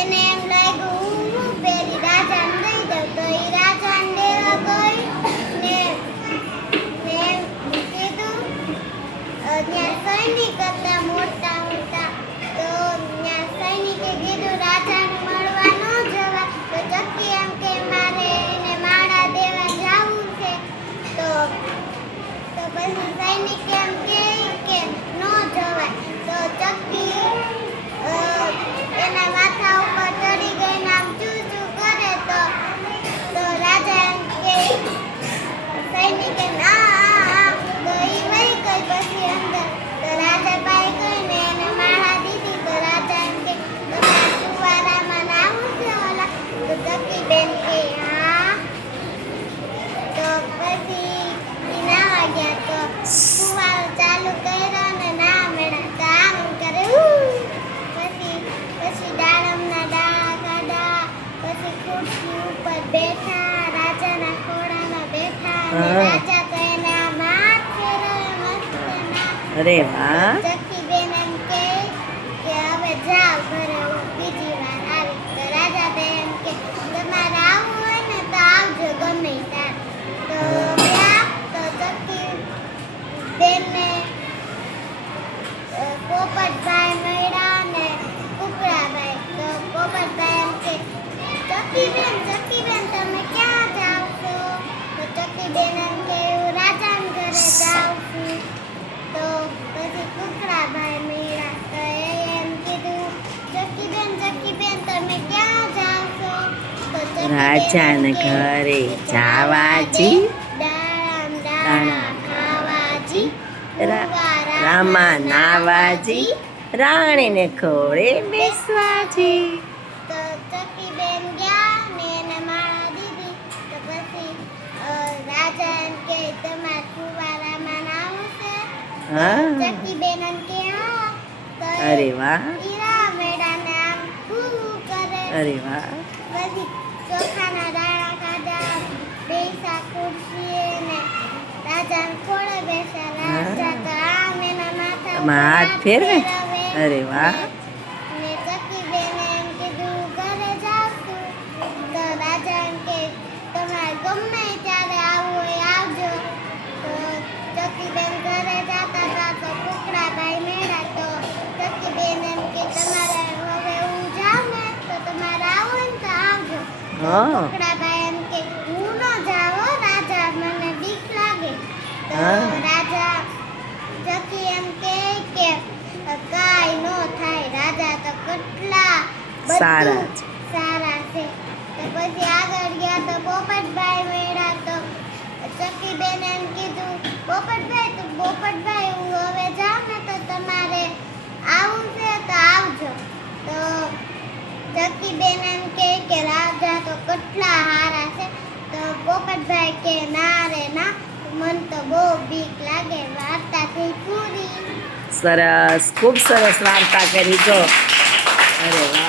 એને એમ લાગ્યું હું પેલી રાજાને દઈ દઉં, તો એ રાજાને દેવા ગઈ ને એમ કીધું ત્યાં સૈનિક હતા મોટા મોટા, તો ત્યાં સૈનિકે કીધું રાજાને મળવા ન જવા, તો ચક્કી એમ કે મારે એને માળા દેવા જવું છે, તો પછી સૈનિક એમ કે ન જવાય, તો ચક્કી એના માથા ઉપર ચડી ગઈ ને આમ ચૂ ચૂ કરે, તો રાજા એમ કે સૈનિકે ના તો ઈ વહી ગઈ પછી અંદર, તો રાજા પાસે ગઈ ને એને માળા દીધી, તો રાજા એમ કે તમારે ફુવારામાં નાવું છે ઓલા, તો ચક્કી બેન કે હા, તો પછી ઈ નાવા ગયા, તો ફુવારો ચાલુ કર્યો ને ના મેળા, તો આમ કરે પછી દાડમના દાણા કાઢા, પછી ખુરશી ઉપર બેઠા, રાજાના ખોળામાં બેઠા, અને રાજા તો એને આમ હાથ ફેરવે મસ્ત ના. અરે વાહ. ચક્કી બેન એમ કે હવે જાઓ ઘરે, હું બીજી વાર આવી, તો રાજા બેન એમ કે તમારે આવવું હોય ને તો આવજો ગમે ત્યારે, તો ચક્કી બેનને પોપટભાઈ મળ્યા ને કુકડાભાઈ, તો પોપટભાઈ એમ કે ચક્કી બેન તમે ક્યાં જાવ છો, તો ચક્કી બેન એમ કે હું રાજાના ઘરે જાઉં છું, તો પછી કુકડાભાઈ મળ્યા, તો એમ કીધું ચક્કી બેન તમે ક્યાં જાવ છો, તો રાજાના ઘરે જાવાજી, દાણા ખાવાજી, રામા નાવાજી, રાણીને ખોળે બેસવાજી. તો ચક્કી બેન ગયા ને એને માળા દીધી, તો પછી રાજા એમ કે તમારે ફુવારામાં નાવું છે, ચક્કી બેન એમ કે હા, તો અરે વાહ. ઈરા મેડાને આમ ફૂ કરે, અરે વાહ. પછી ચોખાના દાણા કાઢા, બેસા ખુરશીએ ને રાજાને ખોળે બેસા, રાજા તો આમ એના માથા હાથ ફેરવે. અરે વાહ. ને ચક્કી બેન એમ કીધું ઘરે જાઉં છું, તો રાજા એમ કે તમારે ગમે ત્યારે આવવું હોય આવજો, તો ચક્કી બેન ઘરે જતા હતા, તો કુકડાભાઈ મેળા, તો ચક્કી બેન એમ કે તમારે હવે હું જાઉં ને તો તમારે આવવું હોય ને તો આવજો, કુકડાભાઈ એમ કે હું ન જાઉં રાજા, મને બીક લાગે, તો રાજા ચક્કી એમ કે કાઈ નો થાય, રાજા તો કેટલા સારા છે, તો પછી આગળ ગયા તો પોપટભાઈ મળ્યા, તો ચક્કી બેન એમ કીધું પોપટભાઈ હું હવે જાઉં ને તો તમારે આવું છે તો આવજો, તો ચક્કી બેન એમ કે રાજા તો કેટલા સારા છે, તો પોપટભાઈ કે ના રે ના મન તો બહુ બીક લાગે, વાર્તા થઈ પૂરી. સરસ, ખૂબ સરસ વાર્તા કરી. જો અરે વાહ.